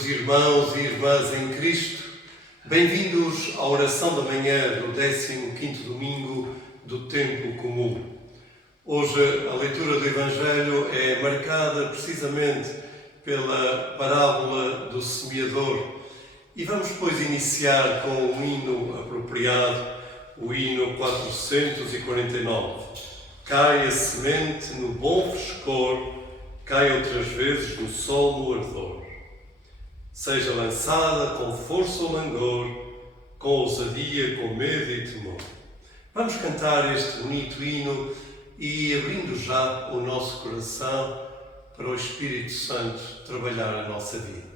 Queridos irmãos e irmãs em Cristo, bem-vindos à oração da manhã do 15º domingo do Tempo Comum. Hoje a leitura do Evangelho é marcada precisamente pela parábola do semeador e vamos, pois, iniciar com um hino apropriado, o hino 449. Cai a semente no bom frescor, cai outras vezes no sol no ardor. Seja lançada com força ou langor, com ousadia, com medo e temor. Vamos cantar este bonito hino e abrindo já o nosso coração para o Espírito Santo trabalhar a nossa vida.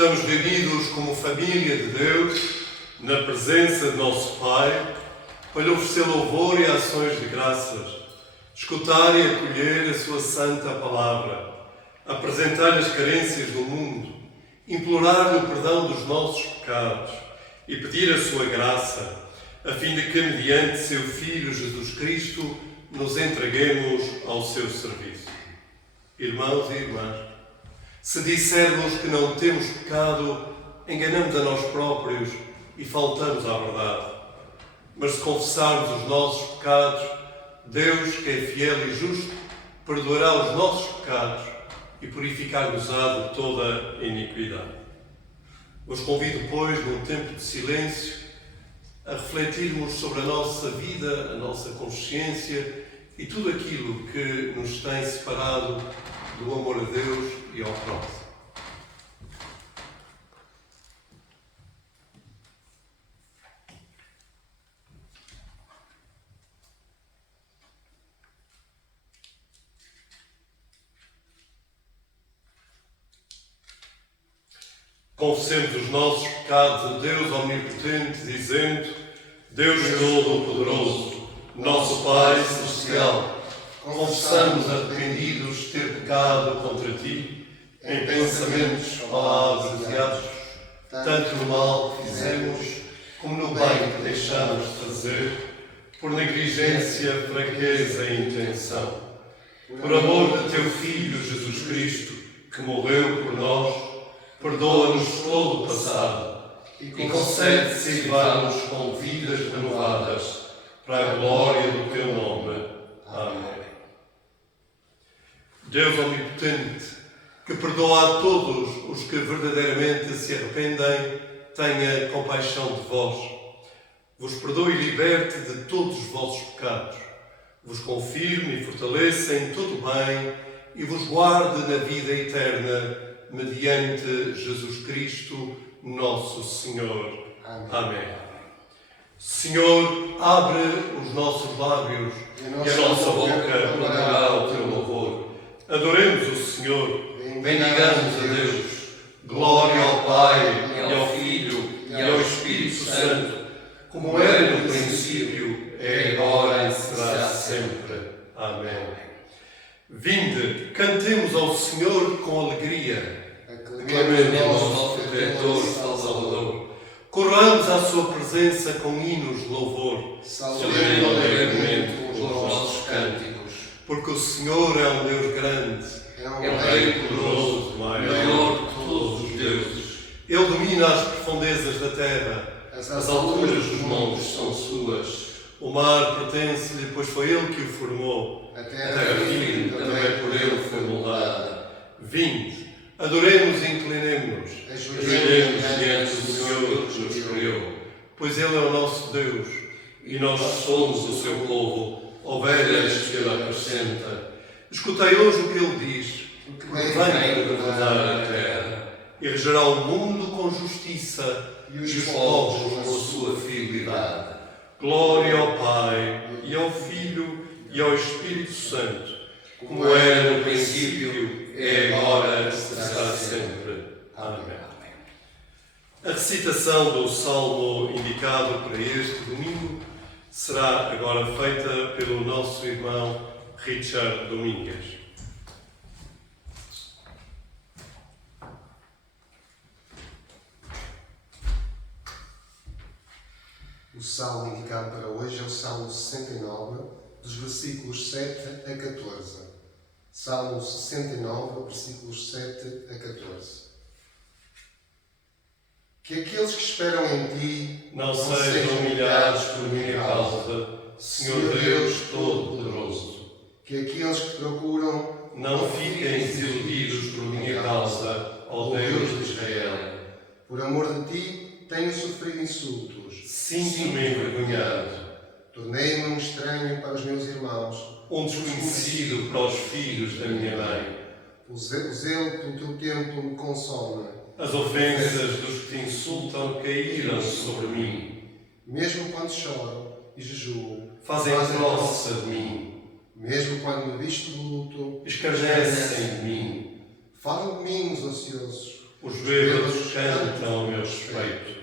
Estamos reunidos como família de Deus, na presença de nosso Pai, para lhe oferecer louvor e ações de graças, escutar e acolher a sua santa palavra, apresentar as carências do mundo, implorar-lhe o perdão dos nossos pecados e pedir a sua graça, a fim de que, mediante seu Filho Jesus Cristo, nos entreguemos ao seu serviço. Irmãos e irmãs, se dissermos que não temos pecado, enganamos a nós próprios e faltamos à verdade. Mas se confessarmos os nossos pecados, Deus, que é fiel e justo, perdoará os nossos pecados e purificar-nos-á de toda iniquidade. Vos convido, pois, num tempo de silêncio, a refletirmos sobre a nossa vida, a nossa consciência e tudo aquilo que nos tem separado do amor a Deus e ao próximo. Confessemos os nossos pecados a Deus Omnipotente, dizendo: Deus Todo-Poderoso, nosso Pai Celestial, confessamos arrependidos ter pecado contra Ti, em pensamentos, palavras e atos, tanto no mal que fizemos, como no bem que deixamos de fazer, por negligência, fraqueza e intenção. Por amor de Teu Filho Jesus Cristo, que morreu por nós, perdoa-nos todo o passado e concede sirvar-nos com vidas renovadas para a glória do Teu nome. Amém. Deus Omnipotente, que perdoa a todos os que verdadeiramente se arrependem, tenha compaixão de vós. Vos perdoe e liberte de todos os vossos pecados. Vos confirme e fortaleça em todo o bem e vos guarde na vida eterna, mediante Jesus Cristo, nosso Senhor. Amém. Senhor, abre os nossos lábios e a nossa boca proclamará o Teu louvor. Adoremos o Senhor, bendigamos a Deus. Glória ao Pai, e ao Filho, e ao Espírito Santo, como era no princípio, é agora e será sempre. Amém. Vinde, cantemos ao Senhor com alegria. Aclamemos ao nosso Redentor e Salvador. Corramos à sua presença com hinos de louvor, celebrando alegremente os nossos cânticos. Porque o Senhor é um Deus grande, é um Rei poderoso, maior de todos os deuses. Ele domina as profundezas da terra, as alturas dos montes são suas. O mar pertence-lhe, pois foi ele que o formou. A terra firme também por ele foi moldada. Vinde, adoremos e inclinemo-nos, ajoelhemos diante do Senhor que nos criou, pois Ele é o nosso Deus, e nós somos o seu povo, ovelhas que Ele apacenta. Escutei hoje o que Ele diz, que vem governar a terra, e regerá o mundo com justiça, e os povos com a sua fidelidade. Glória ao Pai, e ao Filho, e ao Espírito Santo, como era no princípio, é agora e será sempre. Amém. A recitação do salmo indicado para este domingo será agora feita pelo nosso irmão Richard Domingues. O salmo indicado para hoje é o Salmo 69, dos versículos 7 a 14. Salmo 69, versículos 7 a 14. Que aqueles que esperam em Ti não sejam humilhados por minha causa, Senhor Deus Todo-Poderoso. Que aqueles que Te procuram não fiquem desiludidos por minha causa, ó Deus de Israel. Por amor de Ti tenho sofrido insultos. Sinto-me envergonhado. Tornei-me um estranho para os meus irmãos, um desconhecido para os filhos da minha mãe. O zelo pelo Teu templo me consome. As ofensas dos que te insultam caíram sobre mim. Mesmo quando choro e jejuo, fazem troça de mim. Mesmo quando me visto de luto, escarnecem de mim. Falam de mim os ansiosos. Os bêbados cantam a meu respeito.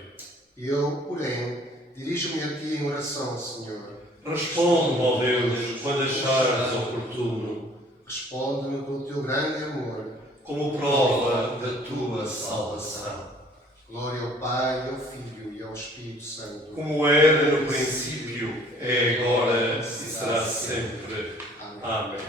Eu, porém, dirijo-me a Ti em oração, Senhor. Responde-me, ó Deus, quando achares oportuno. Responde-me pelo Teu grande amor, como prova da Tua salvação. Glória ao Pai, ao Filho e ao Espírito Santo. Como era no princípio, é agora e será sempre. Amém.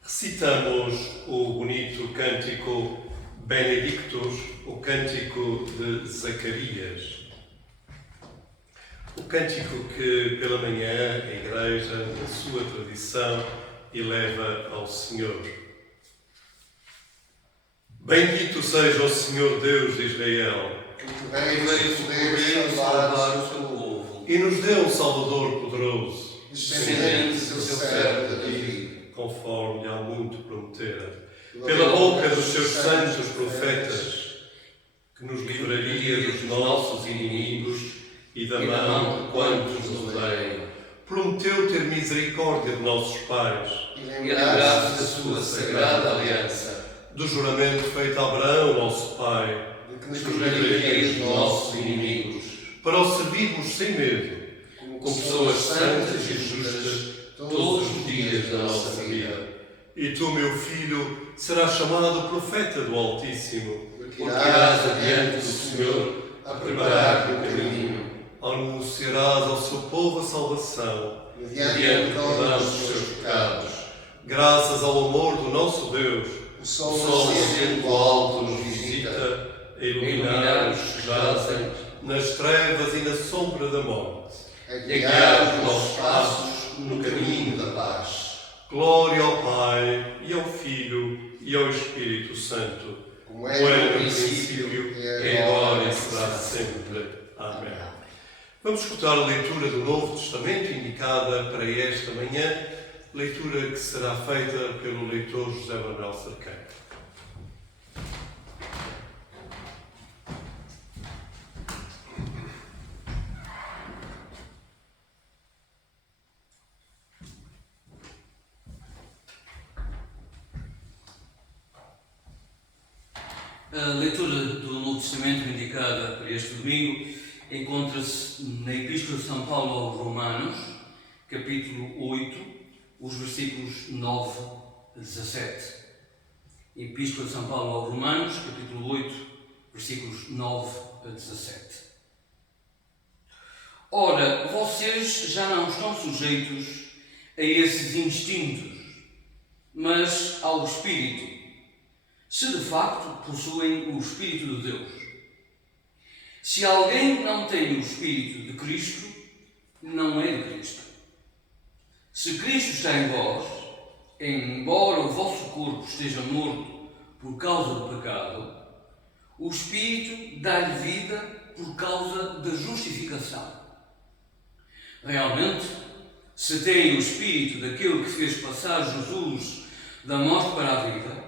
Recitamos o bonito cântico Benedictus, o cântico de Zacarias. O cântico que pela manhã a Igreja, na sua tradição, eleva ao Senhor. Bendito seja o Senhor Deus de Israel, que veio poder salvar o seu povo, e nos deu um Salvador poderoso, descendente do seu servo David, conforme há muito prometera, pela boca dos seus santos profetas, que nos livraria dos nossos inimigos e da mão de quantos nos odeiam. Prometeu ter misericórdia de nossos pais e lembrar-se da sua sagrada aliança, do juramento feito a Abraão, nosso pai, de que nos livraria os nossos inimigos, para o servirmos sem medo, como pessoas santas e justas, todos os dias da nossa vida. E tu, meu filho, serás chamado profeta do Altíssimo, Porque irás adiante do Senhor a preparar-lhe o caminho, anunciarás ao seu povo a salvação, mediante o perdão dos seus pecados. graças ao amor do nosso Deus, o O sol sol nascente nascente do alto nos visita, a a iluminar iluminar os os que que jazem jazem nas trevas e na sombra da morte. a e a guiar os nossos passos no caminho da paz. Glória ao Pai, e ao Filho, e ao Espírito Santo, como como é era no no princípio, princípio, é é agora agora e será sempre. Amém. Vamos escutar a leitura do Novo Testamento indicada para esta manhã, leitura que será feita pelo leitor José Manuel Cerqueira. A leitura do Novo Testamento indicada para este domingo encontra-se na Epístola de São Paulo aos Romanos, capítulo 8, os versículos 9 a 17. Epístola de São Paulo aos Romanos, capítulo 8, versículos 9 a 17. Ora, vocês já não estão sujeitos a esses instintos, mas ao Espírito, se de facto possuem o Espírito de Deus. Se alguém não tem o Espírito de Cristo, não é de Cristo. Se Cristo está em vós, embora o vosso corpo esteja morto por causa do pecado, o Espírito dá-lhe vida por causa da justificação. Realmente, se têm o Espírito daquele que fez passar Jesus da morte para a vida,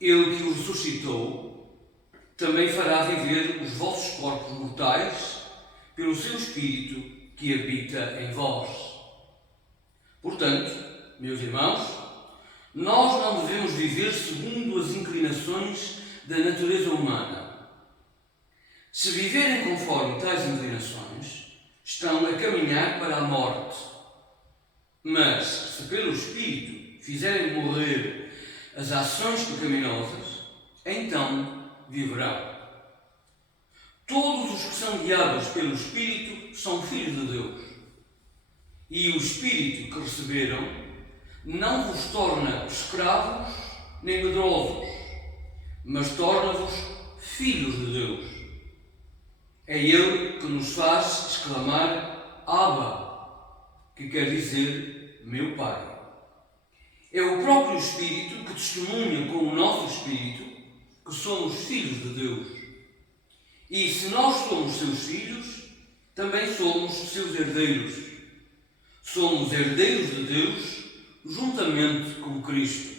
ele que o ressuscitou também fará viver os vossos corpos mortais pelo seu Espírito que habita em vós. Portanto, meus irmãos, nós não devemos viver segundo as inclinações da natureza humana. Se viverem conforme tais inclinações, estão a caminhar para a morte. Mas, se pelo Espírito fizerem morrer as ações pecaminosas, então viverão. Todos os que são guiados pelo Espírito são filhos de Deus. E o Espírito que receberam não vos torna escravos nem medrosos, mas torna-vos filhos de Deus. É Ele que nos faz exclamar Abba, que quer dizer meu Pai. É o próprio Espírito que testemunha com o nosso Espírito que somos filhos de Deus. E se nós somos seus filhos, também somos seus herdeiros. Somos herdeiros de Deus juntamente com Cristo.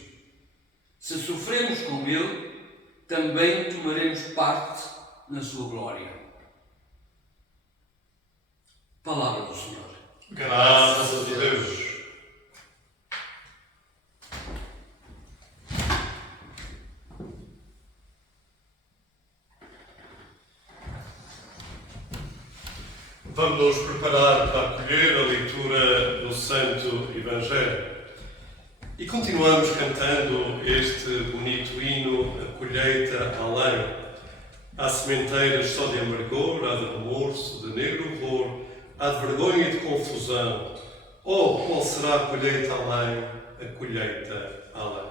Se sofremos com Ele, também tomaremos parte na sua glória. Palavra do Senhor. Graças a Deus. Vamos nos preparar para acolher a leitura do Santo Evangelho. E continuamos cantando este bonito hino, a colheita além. Há sementeiras só de amargor, há de remorso, de negro horror, há de vergonha e de confusão. Oh, qual será a colheita além, a colheita além?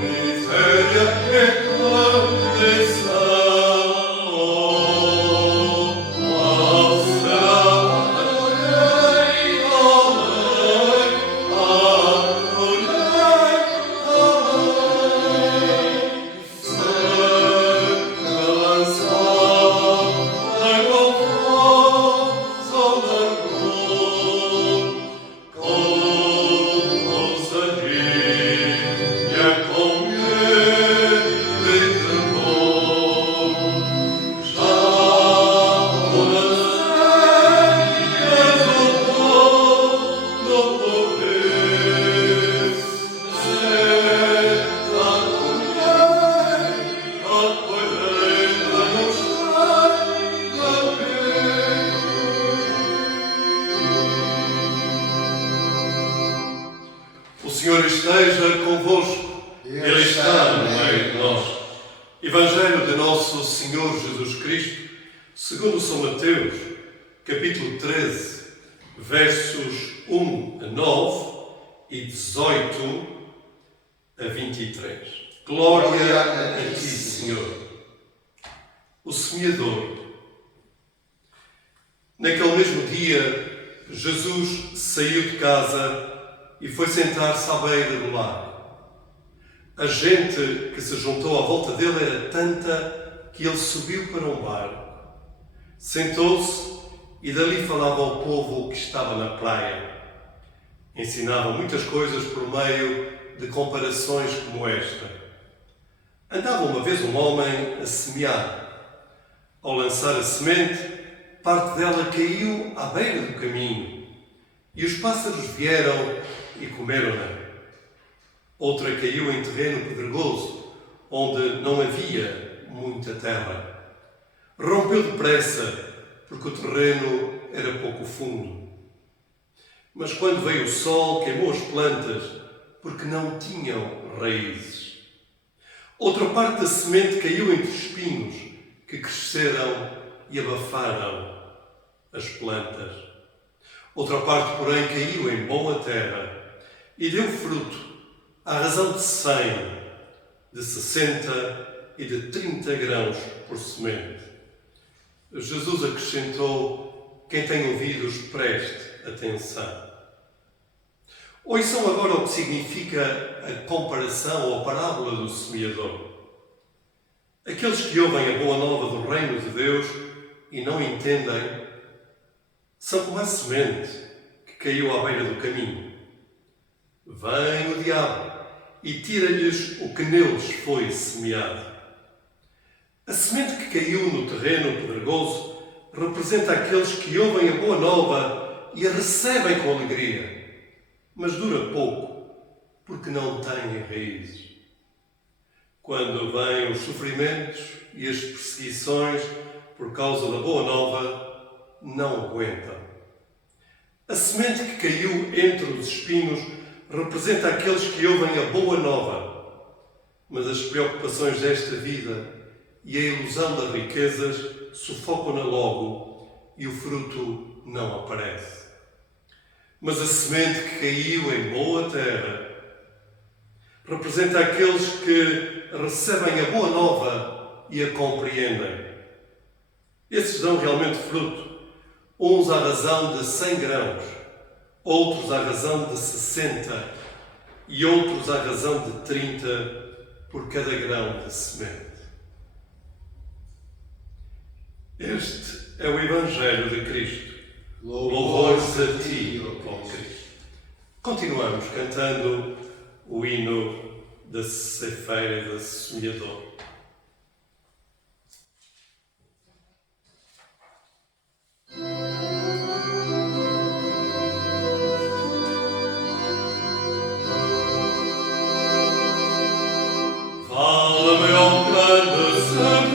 Miseria e Senhor esteja convosco. Ele está no meio de nós. Evangelho de nosso Senhor Jesus Cristo, segundo São Mateus, capítulo 13, versos 1 a 9 e 18 a 23. Glória a ti, Senhor. O semeador. Naquele mesmo dia, Jesus saiu de casa e foi sentar-se à beira do lago. A gente que se juntou à volta dele era tanta que ele subiu para um barco. Sentou-se e dali falava ao povo que estava na praia. Ensinava muitas coisas por meio de comparações como esta. Andava uma vez um homem a semear. Ao lançar a semente, parte dela caiu à beira do caminho e os pássaros vieram e comeram-na. Outra caiu em terreno pedregoso, onde não havia muita terra. Rompeu depressa, porque o terreno era pouco fundo. Mas quando veio o sol, queimou as plantas, porque não tinham raízes. Outra parte da semente caiu entre espinhos, que cresceram e abafaram as plantas. Outra parte, porém, caiu em boa terra e deu fruto, à razão de 100, de 60 e de 30 grãos por semente. Jesus acrescentou: quem tem ouvidos, preste atenção. Ouçam agora o que significa a comparação ou a parábola do semeador. Aqueles que ouvem a boa nova do reino de Deus e não entendem, são como a semente que caiu à beira do caminho. Vem o diabo e tira-lhes o que neles foi semeado. A semente que caiu no terreno pedregoso representa aqueles que ouvem a boa nova e a recebem com alegria, mas dura pouco, porque não têm raízes. Quando vêm os sofrimentos e as perseguições por causa da boa nova, não aguentam. A semente que caiu entre os espinhos representa aqueles que ouvem a boa nova, mas as preocupações desta vida e a ilusão das riquezas sufocam-na logo e o fruto não aparece. Mas a semente que caiu em boa terra representa aqueles que recebem a boa nova e a compreendem. Esses dão realmente fruto, uns à razão de 100 grãos, outros à razão de 60 e outros à razão de 30 por cada grão de semente. Este é o Evangelho de Cristo. Louvores a ti, ó Cristo. Continuamos cantando o hino da ceifeira e da semeadora. Fala-me ao grande semeador,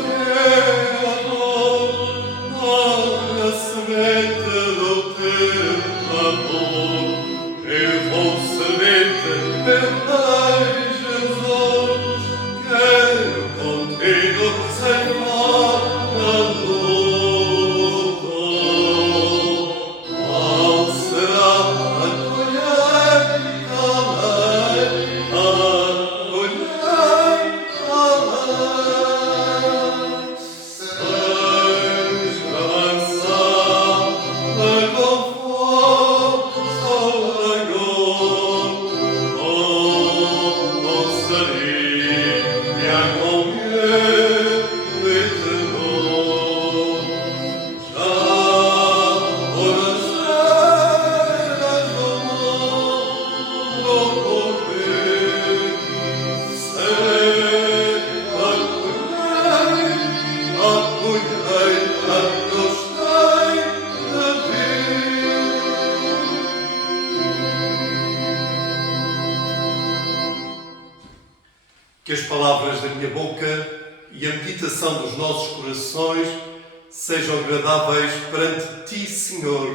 a semente do teu amor. Eu vou servir-te, meu Pai Jesus, quero contigo ceifar a luta. Qual será a colheita além, a colheita além? Seja lançada com força ao agor, com saída com medo e temor. Já por as eras do mundo correr, sei a colheita gostei de vir. Que as palavras da minha boca e a meditação dos nossos corações sejam agradáveis perante Ti, Senhor,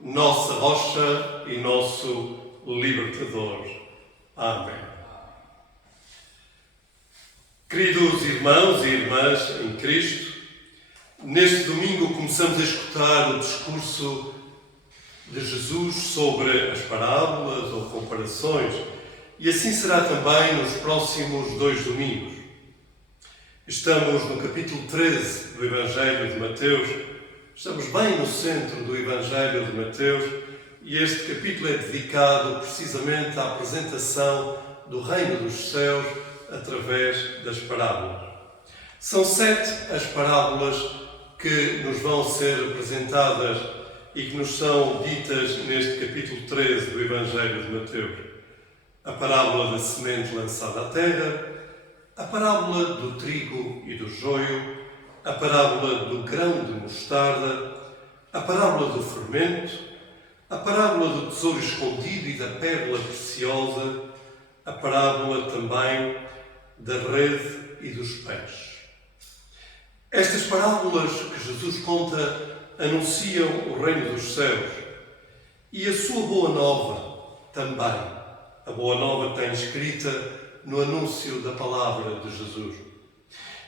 nossa rocha e nosso libertador. Amém. Queridos irmãos e irmãs em Cristo, neste domingo começamos a escutar o discurso de Jesus sobre as parábolas ou comparações, e assim será também nos próximos 2 domingos. Estamos no capítulo 13 do Evangelho de Mateus, estamos bem no centro do Evangelho de Mateus, e este capítulo é dedicado precisamente à apresentação do Reino dos Céus através das parábolas. São 7 as parábolas que nos vão ser apresentadas e que nos são ditas neste capítulo 13 do Evangelho de Mateus. A parábola da semente lançada à terra, a parábola do trigo e do joio, a parábola do grão de mostarda, a parábola do fermento, a parábola do tesouro escondido e da pérola preciosa, a parábola também da rede e dos peixes. Estas parábolas que Jesus conta anunciam o reino dos céus e a sua boa nova também. A boa nova tem escrita no anúncio da palavra de Jesus.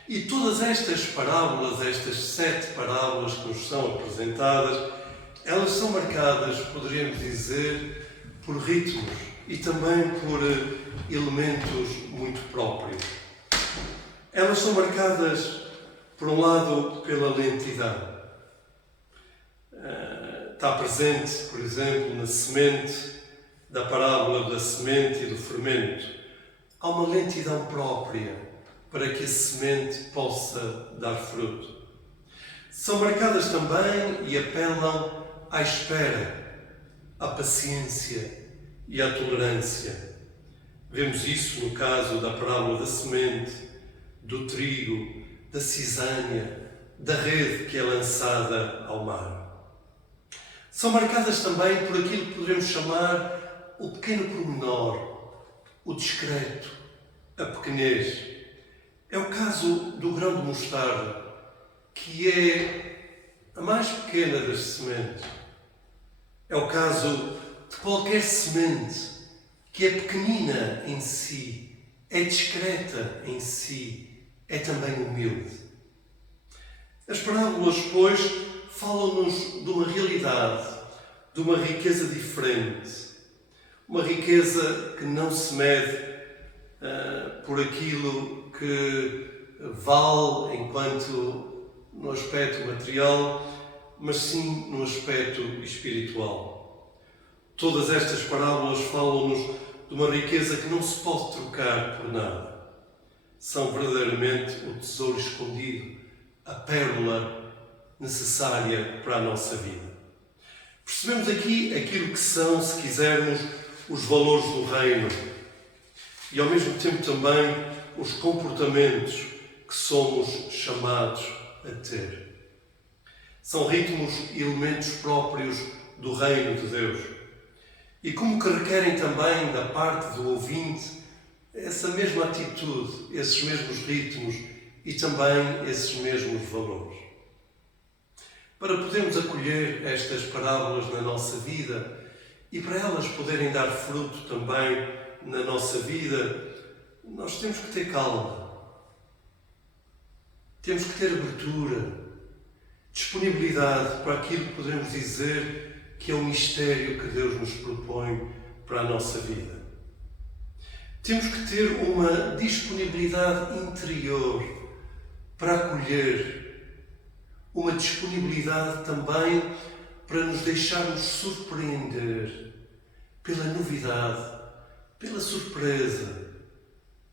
E todas estas parábolas, estas 7 parábolas que nos são apresentadas, elas são marcadas, poderíamos dizer, por ritmos e também por elementos muito próprios. Elas são marcadas, por um lado, pela lentidão. Está presente, por exemplo, na semente, da parábola da semente e do fermento. Há uma lentidão própria para que a semente possa dar fruto. São marcadas também e apelam à espera, à paciência e à tolerância. Vemos isso no caso da parábola da semente, do trigo, da cisanha, da rede que é lançada ao mar. São marcadas também por aquilo que poderemos chamar o pequeno pormenor, o discreto, a pequenez. É o caso do grão de mostarda, que é a mais pequena das sementes. É o caso de qualquer semente que é pequenina em si, é discreta em si, é também humilde. As parábolas, pois, falam-nos de uma realidade, de uma riqueza diferente, uma riqueza que não se mede por aquilo que vale enquanto no aspecto material, mas sim no aspecto espiritual. Todas estas parábolas falam-nos de uma riqueza que não se pode trocar por nada. São verdadeiramente o tesouro escondido, a pérola necessária para a nossa vida. Percebemos aqui aquilo que são, se quisermos, os valores do reino e, ao mesmo tempo, também os comportamentos que somos chamados a ter. São ritmos e elementos próprios do reino de Deus e como que requerem também da parte do ouvinte essa mesma atitude, esses mesmos ritmos e também esses mesmos valores. Para podermos acolher estas parábolas na nossa vida e para elas poderem dar fruto também na nossa vida, nós temos que ter calma, temos que ter abertura, disponibilidade para aquilo que podemos dizer que é o mistério que Deus nos propõe para a nossa vida. Temos que ter uma disponibilidade interior para acolher, uma disponibilidade também para nos deixarmos surpreender pela novidade, pela surpresa,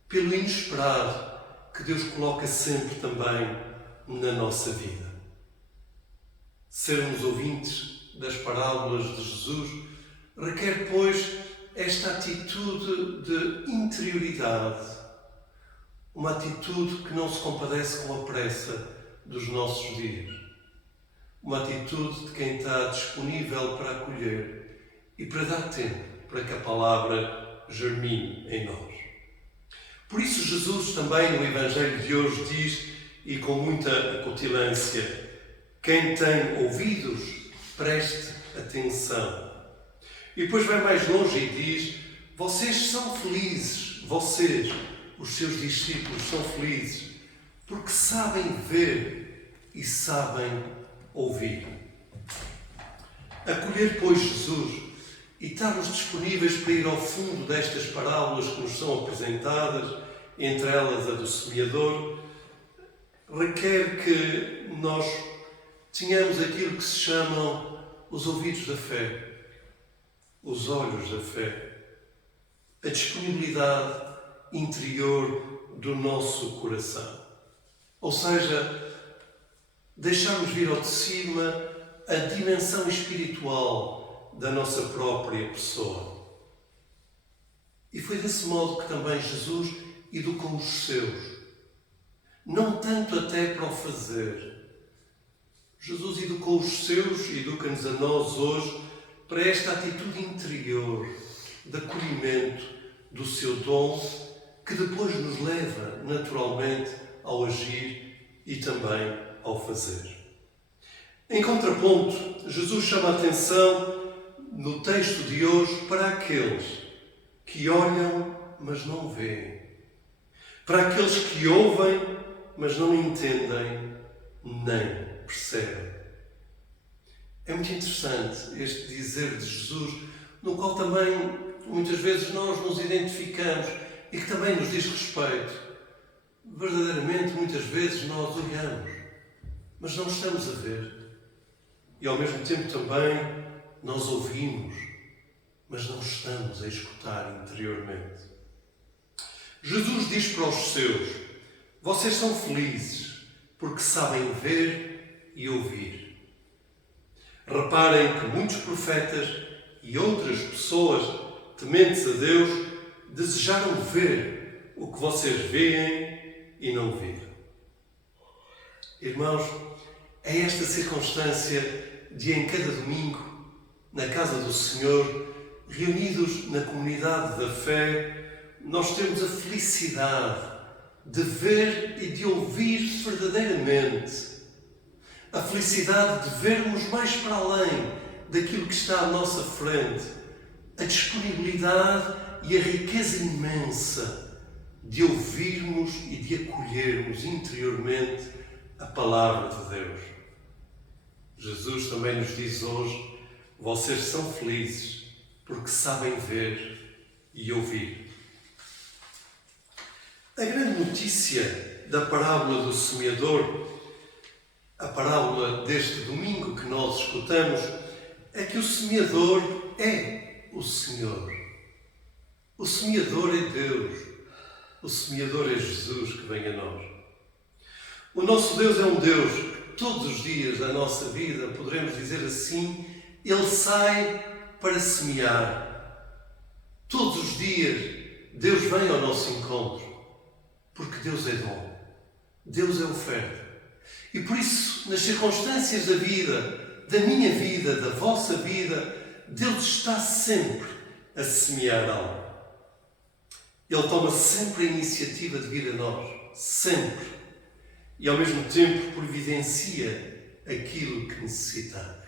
pelo inesperado que Deus coloca sempre também na nossa vida. Sermos ouvintes das parábolas de Jesus requer, pois, esta atitude de interioridade, uma atitude que não se compadece com a pressa dos nossos dias, uma atitude de quem está disponível para acolher e para dar tempo para que a palavra germine em nós. Por isso Jesus também no Evangelho de hoje diz, e com muita acutilância, quem tem ouvidos, preste atenção. E depois vai mais longe e diz, vocês são felizes, vocês, os seus discípulos, são felizes, porque sabem ver e sabem ouvir. Acolher, pois, Jesus e estarmos disponíveis para ir ao fundo destas parábolas que nos são apresentadas, entre elas a do semeador, requer que nós tenhamos aquilo que se chamam os ouvidos da fé, os olhos da fé, a disponibilidade interior do nosso coração. Ou seja, deixarmos vir ao de cima a dimensão espiritual da nossa própria pessoa. E foi desse modo que também Jesus educou os seus. Não tanto até para o fazer. Jesus educou os seus e educa-nos a nós hoje para esta atitude interior de acolhimento do seu dom, que depois nos leva naturalmente ao agir e também ao fazer. Em contraponto, Jesus chama a atenção no texto de hoje para aqueles que olham, mas não veem. Para aqueles que ouvem, mas não entendem, nem percebem. É muito interessante este dizer de Jesus, no qual também muitas vezes nós nos identificamos e que também nos diz respeito. Verdadeiramente, muitas vezes nós olhamos, mas não estamos a ver. E ao mesmo tempo também nós ouvimos, mas não estamos a escutar interiormente. Jesus diz para os seus: vocês são felizes porque sabem ver e ouvir. Reparem que muitos profetas e outras pessoas tementes a Deus desejaram ver o que vocês veem e não viram. Irmãos, é esta circunstância de em cada domingo, na casa do Senhor, reunidos na comunidade da fé, nós temos a felicidade de ver e de ouvir verdadeiramente. A felicidade de vermos mais para além daquilo que está à nossa frente. A disponibilidade e a riqueza imensa de ouvirmos e de acolhermos interiormente a palavra de Deus. Jesus também nos diz hoje: vocês são felizes porque sabem ver e ouvir. A grande notícia da parábola do semeador, a parábola deste domingo que nós escutamos, é que o semeador é o Senhor. O semeador é Deus. O semeador é Jesus que vem a nós. O nosso Deus é um Deus que todos os dias da nossa vida, poderemos dizer assim, Ele sai para semear. Todos os dias Deus vem ao nosso encontro, porque Deus é dom. Deus é oferta. E por isso, nas circunstâncias da vida, da minha vida, da vossa vida, Deus está sempre a semear algo. Ele toma sempre a iniciativa de vir a nós, sempre. E ao mesmo tempo providencia aquilo que necessitamos.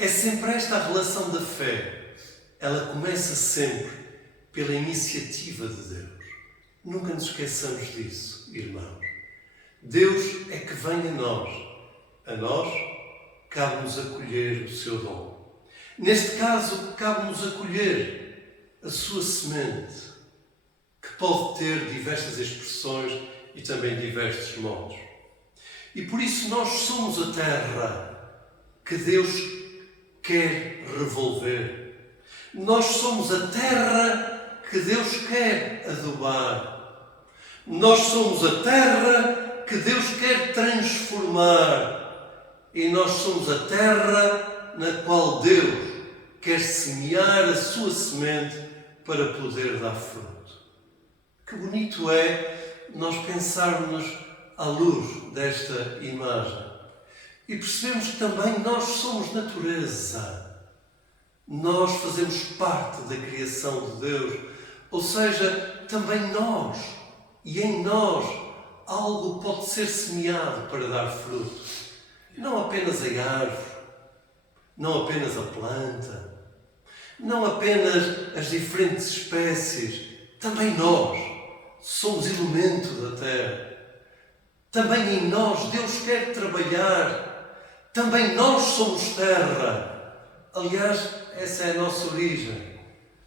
É sempre esta a relação da fé. Ela começa sempre pela iniciativa de Deus. Nunca nos esqueçamos disso, irmãos. Deus é que vem a nós cabe-nos acolher o seu dom. Neste caso, cabe-nos acolher a sua semente, que pode ter diversas expressões e também diversos modos. E por isso nós somos a terra que Deus quer revolver. Nós somos a terra que Deus quer adubar. Nós somos a terra que Deus quer transformar. E nós somos a terra na qual Deus quer semear a sua semente para poder dar fruto. Que bonito é nós pensarmos à luz desta imagem e percebemos que também nós somos natureza. Nós fazemos parte da criação de Deus, ou seja, também nós e em nós algo pode ser semeado para dar fruto. Não apenas a árvore, não apenas a planta, Não apenas as diferentes espécies, também nós somos elemento da terra. Também em nós Deus quer trabalhar. Também nós somos terra. Aliás, essa é a nossa origem.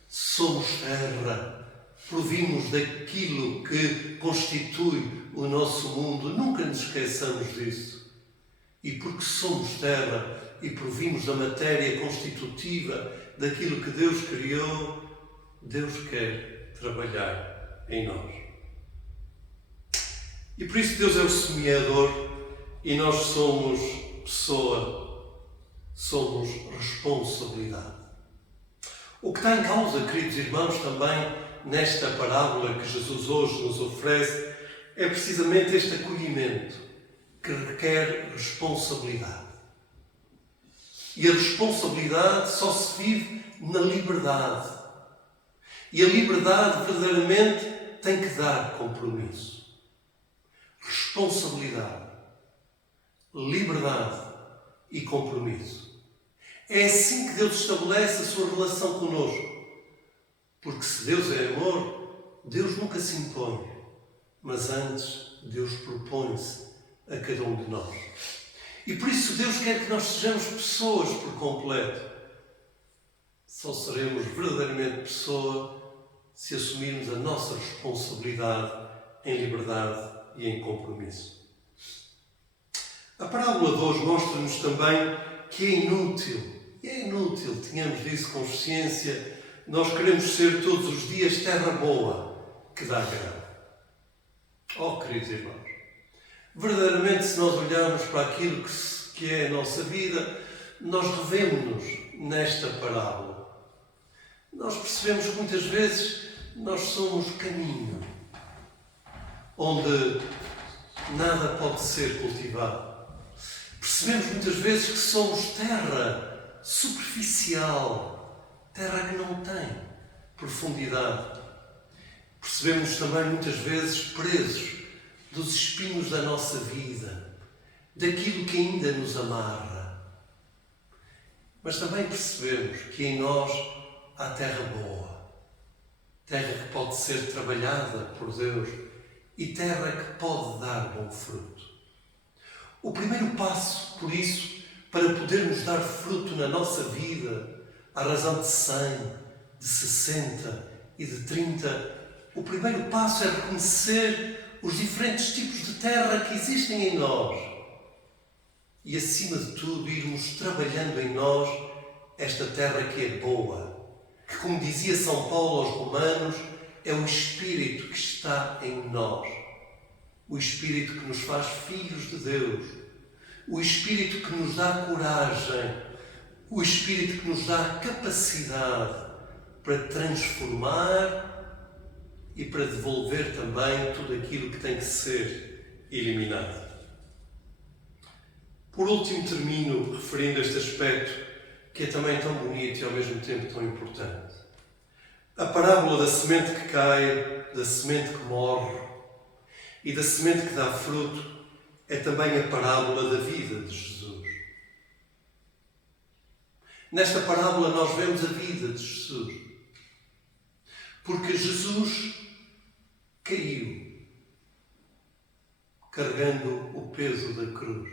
Somos terra. Provimos daquilo que constitui o nosso mundo. Nunca nos esqueçamos disso. E porque somos terra e provimos da matéria constitutiva daquilo que Deus criou, Deus quer trabalhar em nós. E por isso Deus é o semeador e nós somos pessoa, somos responsabilidade. O que está em causa, queridos irmãos, também nesta parábola que Jesus hoje nos oferece, é precisamente este acolhimento que requer responsabilidade. E a responsabilidade só se vive na liberdade. E a liberdade verdadeiramente tem que dar compromisso. Responsabilidade, liberdade e compromisso. É assim que Deus estabelece a sua relação connosco. Porque se Deus é amor, Deus nunca se impõe, mas antes Deus propõe-se a cada um de nós. E por isso Deus quer que nós sejamos pessoas por completo. Só seremos verdadeiramente pessoa se assumirmos a nossa responsabilidade em liberdade e em compromisso. A parábola de hoje mostra-nos também que é inútil, tenhamos disso consciência, nós queremos ser todos os dias terra boa que dá grão. Oh, queridos irmãos, verdadeiramente se nós olharmos para aquilo que é a nossa vida, nós revemos-nos nesta parábola. Nós percebemos que muitas vezes nós somos caminho, onde nada pode ser cultivado. Percebemos muitas vezes que somos terra superficial, terra que não tem profundidade. Percebemos também muitas vezes presos dos espinhos da nossa vida, daquilo que ainda nos amarra. Mas também percebemos que em nós há terra boa, terra que pode ser trabalhada por Deus e terra que pode dar bom fruto. O primeiro passo, por isso, para podermos dar fruto na nossa vida, à razão de 100, de 60 e de 30, o primeiro passo é reconhecer os diferentes tipos de terra que existem em nós e, acima de tudo, irmos trabalhando em nós esta terra que é boa, que, como dizia São Paulo aos Romanos, é o Espírito que está em nós. O Espírito que nos faz filhos de Deus. O Espírito que nos dá coragem. O Espírito que nos dá capacidade para transformar e para devolver também tudo aquilo que tem que ser eliminado. Por último, termino referindo este aspecto que é também tão bonito e ao mesmo tempo tão importante. A parábola da semente que cai, da semente que morre e da semente que dá fruto é também a parábola da vida de Jesus. Nesta parábola nós vemos a vida de Jesus. Porque Jesus caiu, carregando o peso da cruz.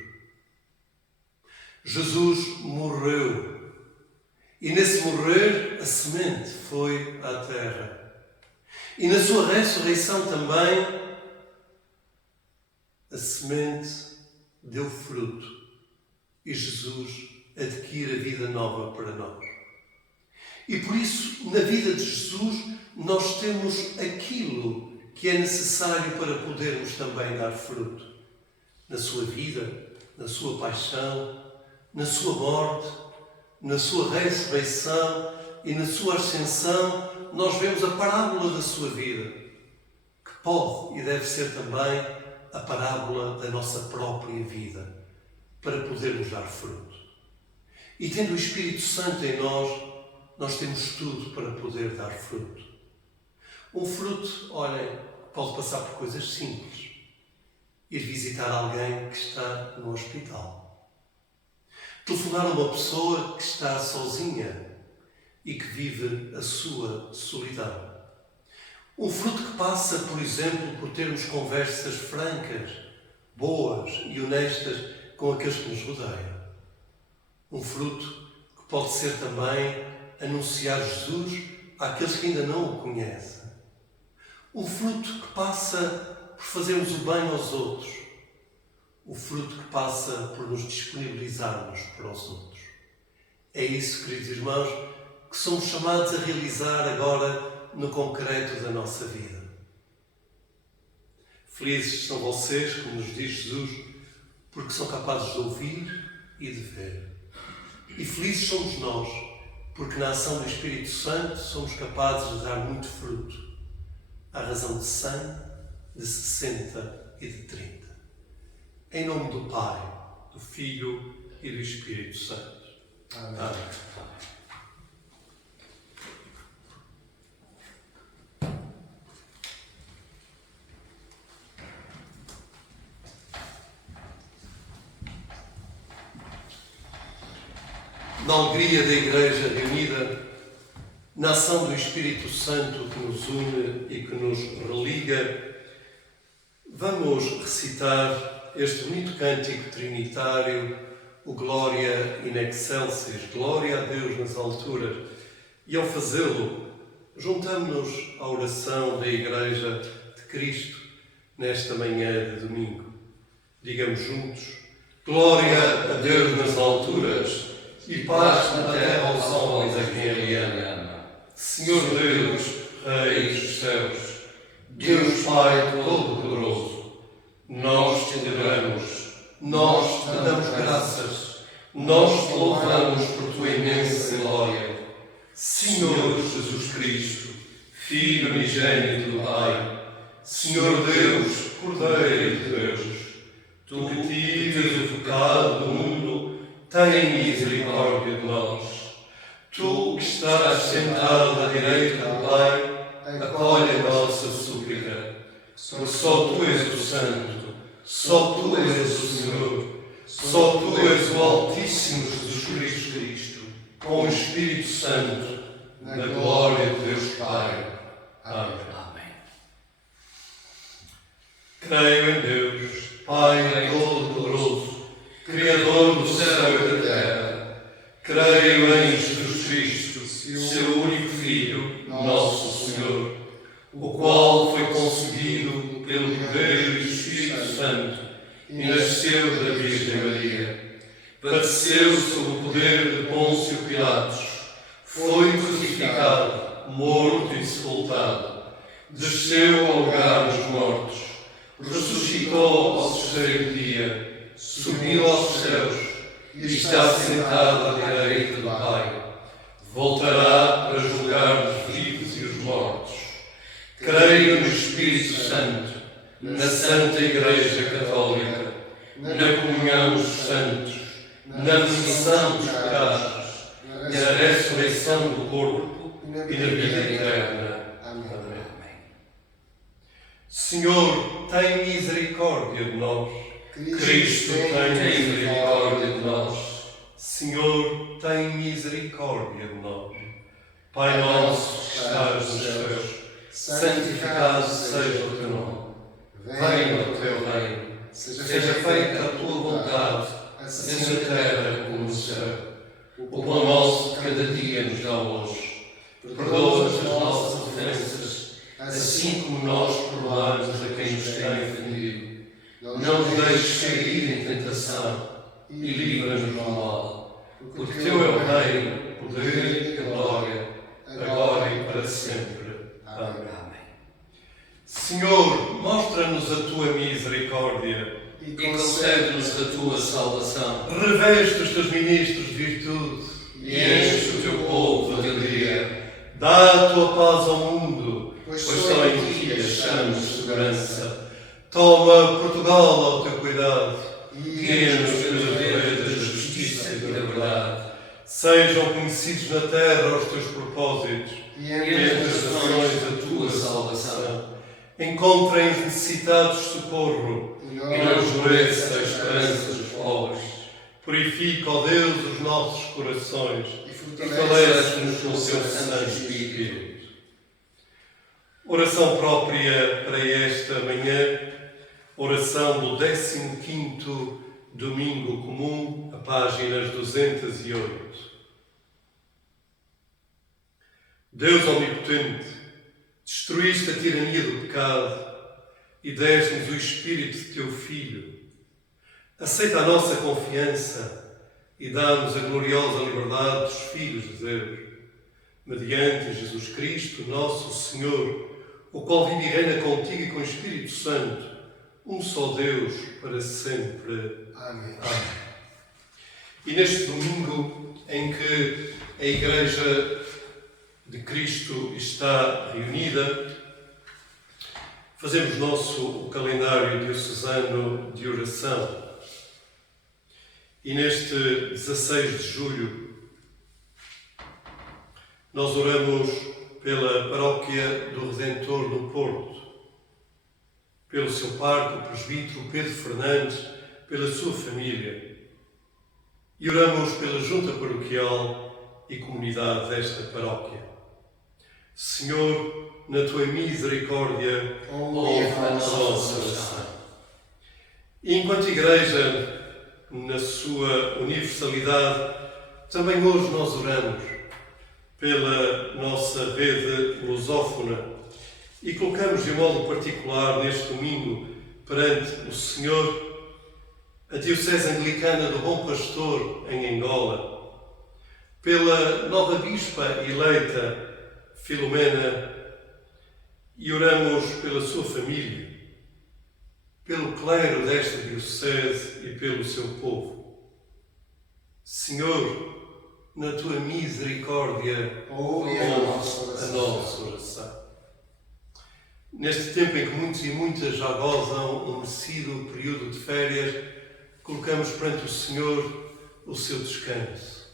Jesus morreu. E nesse morrer, a semente foi à terra. E na sua ressurreição também, a semente deu fruto. E Jesus adquire a vida nova para nós. E por isso, na vida de Jesus, nós temos aquilo que é necessário para podermos também dar fruto. Na sua vida, na sua paixão, na sua morte, na sua ressurreição e na sua ascensão, nós vemos a parábola da sua vida, que pode e deve ser também a parábola da nossa própria vida, para podermos dar fruto. E tendo o Espírito Santo em nós temos tudo para poder dar fruto. Um fruto, olhem, pode passar por coisas simples. Ir visitar alguém que está no hospital. Telefonar a uma pessoa que está sozinha, e que vive a sua solidão. Um fruto que passa, por exemplo, por termos conversas francas, boas e honestas com aqueles que nos rodeiam. Um fruto que pode ser também anunciar Jesus àqueles que ainda não o conhecem. Um fruto que passa por fazermos o bem aos outros. O fruto que passa por nos disponibilizarmos para os outros. É isso, queridos irmãos, que somos chamados a realizar agora no concreto da nossa vida. Felizes são vocês, como nos diz Jesus, porque são capazes de ouvir e de ver. E felizes somos nós, porque na ação do Espírito Santo somos capazes de dar muito fruto, à razão de 100, de 60 e de 30. Em nome do Pai, do Filho e do Espírito Santo. Amém. Amém. Na alegria da Igreja reunida, na ação do Espírito Santo que nos une e que nos religa, vamos recitar este bonito cântico trinitário, o Glória in Excelsis, Glória a Deus nas alturas. E ao fazê-lo, juntamos-nos à oração da Igreja de Cristo nesta manhã de domingo. Digamos juntos: Glória a Deus nas alturas e paz na terra aos homens a quem Ele ama. Senhor Deus, Rei dos céus, Deus Pai Todo-Poderoso, nós te adoramos, nós te damos graças, nós te louvamos por tua imensa glória. Senhor Jesus Cristo, Filho unigênito do Pai, Senhor Deus, Cordeiro de Deus, tu que tiras o pecado do mundo, tem misericórdia de nós. Tu que estás sentado à direita do Pai, acolhe a nossa súplica. Porque só tu és o Santo, só tu és o Senhor, só tu és o Altíssimo Jesus Cristo, com o Espírito Santo, na glória de Deus Pai. Amém. Creio em Deus, Pai Todo-Poderoso, Criador do céu e da terra. Creio em Jesus Cristo, seu único Filho, nosso Senhor, o qual foi concebido pelo poder do Espírito Santo e nasceu da Virgem Maria. Padeceu sob o poder de Pôncio Pilatos, foi crucificado, morto e sepultado, desceu ao lugar dos mortos, ressuscitou ao terceiro dia, subiu aos céus e está sentado à direita do Pai. Voltará para julgar os vivos e os mortos. Creio no Espírito Santo, na Santa Igreja Católica, na comunhão dos santos, na remissão dos pecados, na ressurreição do corpo e na vida eterna. Amém. Senhor, tem misericórdia de nós. Cristo, tem misericórdia de nós. Senhor, tem misericórdia de nós. Pai nosso que estás nos céus, santificado seja o teu nome. Venha o teu reino. Seja feita a tua vontade, assim na terra como no céu. O pão nosso de cada dia nos dá hoje. Perdoa-nos as nossas ofensas, assim como nós perdoamos a quem nos tem ofendido. Não nos deixes cair em tentação e livra-nos do mal. Porque teu é o reino, o poder e a glória, agora e para sempre. Amém. Senhor, mostra-nos a tua misericórdia e concede-nos a tua salvação. Reveste os teus ministros de virtude E enche o teu povo de alegria. Dá a tua paz ao mundo, pois só em ti achamos segurança. Toma Portugal ao teu cuidado, guia-nos pelas veredas da justiça e da verdade. Sejam conhecidos na terra os teus propósitos e entre as nações a tua salvação. Encontrem os necessitados socorro e e não esmoreça a esperança dos pobres. Purifica, ó Deus, os nossos corações e fortalece-nos com o seu Santo Espírito. Oração própria para esta manhã, oração do 15º Domingo Comum, a páginas 208. Deus Omnipotente, destruíste a tirania do pecado e deste-nos o Espírito de Teu Filho. Aceita a nossa confiança e dá-nos a gloriosa liberdade dos filhos de Deus, mediante Jesus Cristo, nosso Senhor, o qual vive e reina contigo e com o Espírito Santo, um só Deus, para sempre. Amém. Amém. E neste domingo em que a Igreja de Cristo está reunida, fazemos nosso o calendário diocesano de oração. E neste 16 de julho, nós oramos pela Paróquia do Redentor no Porto, pelo seu parco, o presbítero Pedro Fernandes, pela sua família. E oramos pela junta paroquial e comunidade desta paróquia. Senhor, na tua misericórdia, ouve a nossa oração. E enquanto Igreja, na sua universalidade, também hoje nós oramos pela nossa rede lusófona e colocamos de modo particular neste domingo perante o Senhor a Diocese Anglicana do Bom Pastor em Angola, pela nova Bispa eleita Filomena, e oramos pela sua família, pelo clero desta Diocese e pelo seu povo. Senhor, na tua misericórdia, ouve a nossa oração. Neste tempo em que muitos e muitas já gozam um merecido período de férias, colocamos perante o Senhor o seu descanso,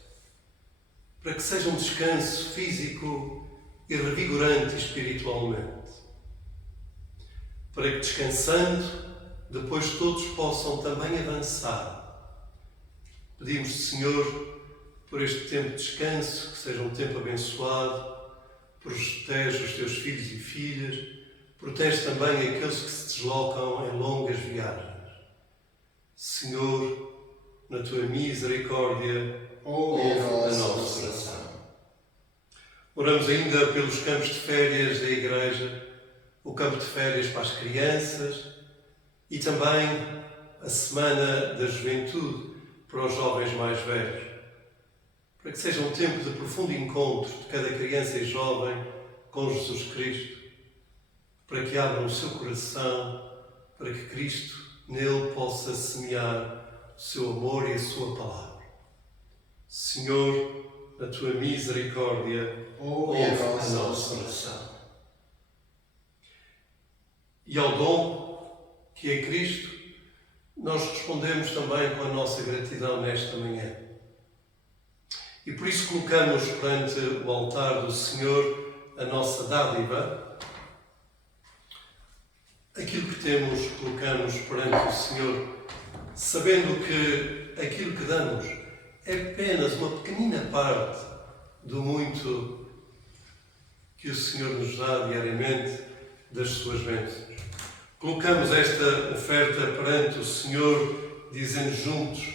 para que seja um descanso físico e revigorante espiritualmente, para que, descansando, depois todos possam também avançar. Pedimos, Senhor, por este tempo de descanso, que seja um tempo abençoado, protege os teus filhos e filhas, protege também aqueles que se deslocam em longas viagens. Senhor, na tua misericórdia, ouve a nossa oração. Oramos ainda pelos campos de férias da Igreja, o campo de férias para as crianças e também a Semana da Juventude para os jovens mais velhos, para que seja um tempo de profundo encontro de cada criança e jovem com Jesus Cristo, para que abram o seu coração, para que Cristo nele possa semear o seu amor e a sua palavra. Senhor, na tua misericórdia, ouve a nossa oração. E ao dom que é Cristo, nós respondemos também com a nossa gratidão nesta manhã. E por isso colocamos perante o altar do Senhor a nossa dádiva. Aquilo que temos, colocamos perante o Senhor, sabendo que aquilo que damos é apenas uma pequenina parte do muito que o Senhor nos dá diariamente das suas bênçãos. Colocamos esta oferta perante o Senhor, dizendo juntos: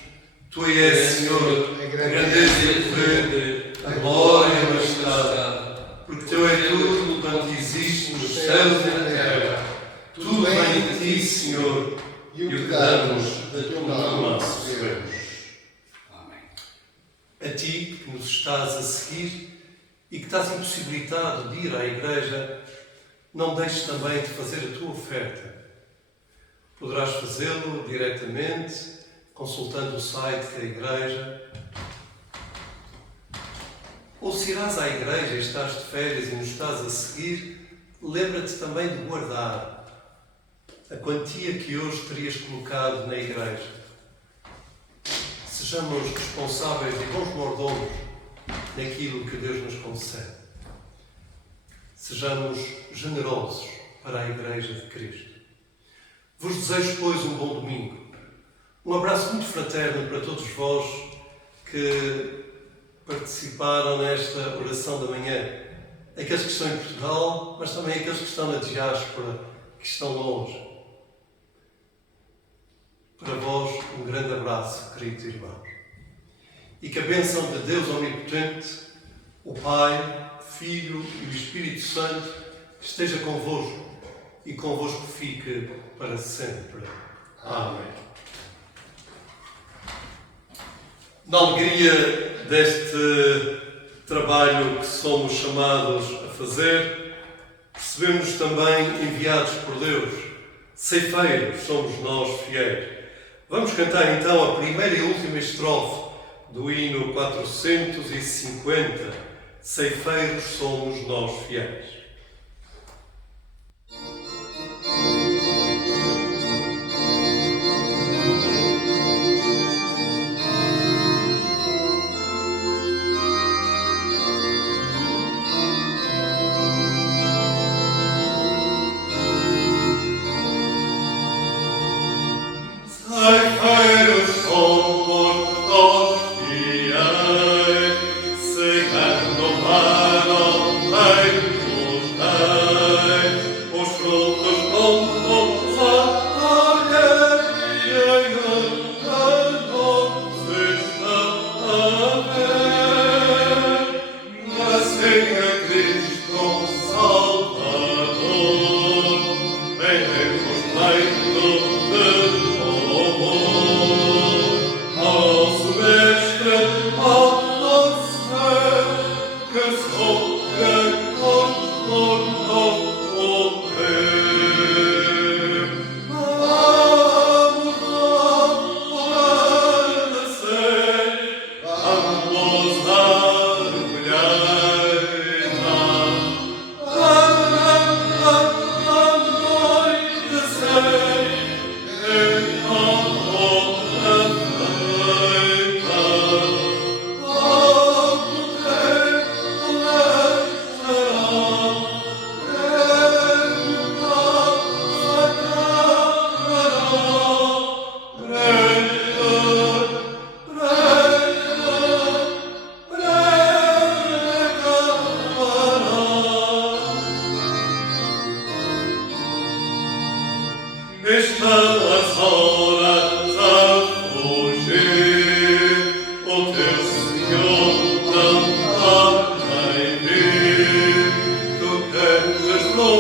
Tu és, Senhor, a grandeza e o poder, a glória e a majestade, porque Teu é tudo quanto existe nos céus e na terra. Tudo vem de Ti, Senhor, e o que damos da Tua mão recebemos. Amém. A Ti, que nos estás a seguir e que estás impossibilitado de ir à Igreja, não deixes também de fazer a tua oferta. Poderás fazê-lo diretamente, consultando o site da Igreja. Ou se irás à Igreja e estás de férias e nos estás a seguir, lembra-te também de guardar a quantia que hoje terias colocado na Igreja. Sejamos responsáveis e bons mordomos naquilo que Deus nos concede. Sejamos generosos para a Igreja de Cristo. Vos desejo, pois, um bom domingo. Um abraço muito fraterno para todos vós que participaram nesta oração da manhã. Aqueles que estão em Portugal, mas também aqueles que estão na diáspora, que estão longe. Para vós, um grande abraço, queridos irmãos. E que a bênção de Deus Omnipotente, o Pai, Filho e o Espírito Santo esteja convosco e convosco fique para sempre. Amém. Na alegria deste trabalho que somos chamados a fazer, percebemos também enviados por Deus. Ceifeiros somos nós fiéis. Vamos cantar então a primeira e última estrofe do hino 450. Ceifeiros somos nós fiéis. Estas horas a fugir, o teu Senhor não tarda em vir, tu cantas no